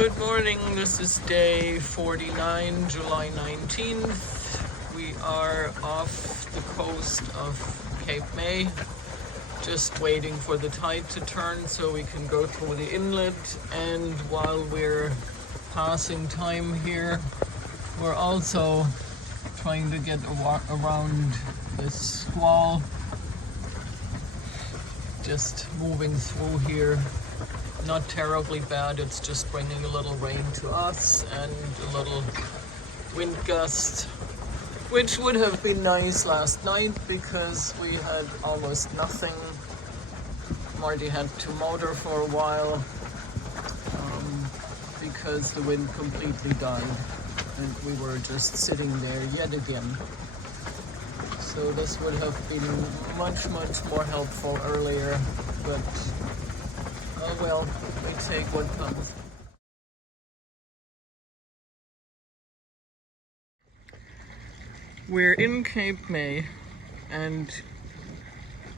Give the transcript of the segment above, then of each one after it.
Good morning, this is day 49, July 19th. We are off the coast of Cape May, just waiting for the tide to turn so we can go through the inlet. And while we're passing time here, we're also trying to get around this squall, just moving through here. Not terribly bad, it's just bringing a little rain to us and a little wind gust, which would have been nice last night because we had almost nothing. Marty had to motor for a while because the wind completely died and we were just sitting there yet again. So this would have been much more helpful earlier, but oh well, we take what comes. We're in Cape May, and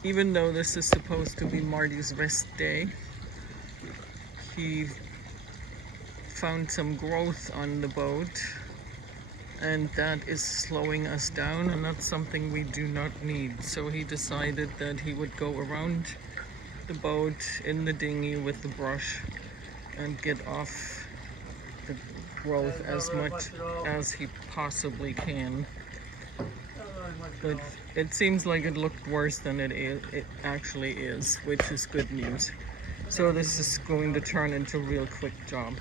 even though this is supposed to be Marty's rest day, he found some growth on the boat, and that is slowing us down, and that's something we do not need. So he decided that he would go around the boat in the dinghy with the brush and get off the growth as much as he possibly can. But it seems like it looked worse than it actually is, which is good news. So this is going to turn into a real quick job.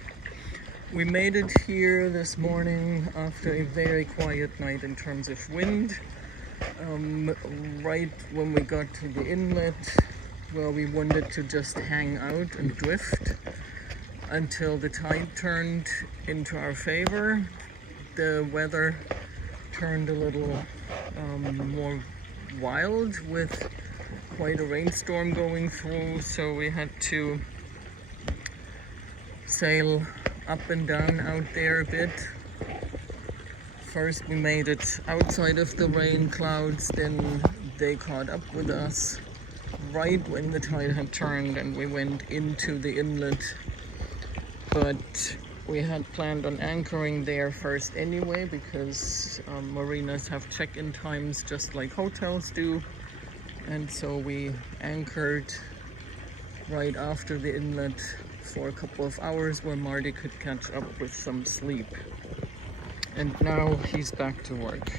We made it here this morning after a very quiet night in terms of wind. Right when we got to the inlet, well, we wanted to just hang out and drift until the tide turned into our favor. The weather turned a little more wild with quite a rainstorm going through, so we had to sail up and down out there a bit. First we made it outside of the rain clouds, then they caught up with us right when the tide had turned and we went into the inlet. But we had planned on anchoring there first anyway because marinas have check-in times just like hotels do, and so we anchored right after the inlet for a couple of hours where Marty could catch up with some sleep. And now he's back to work.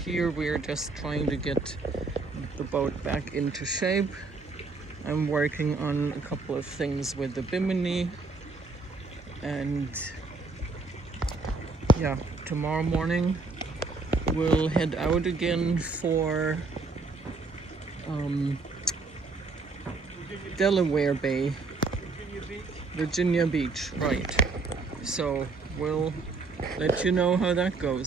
Here we're just trying to get the boat back into shape. I'm working on a couple of things with the bimini, and yeah, tomorrow morning we'll head out again for Delaware Bay, Virginia Beach, right. So we'll let you know how that goes.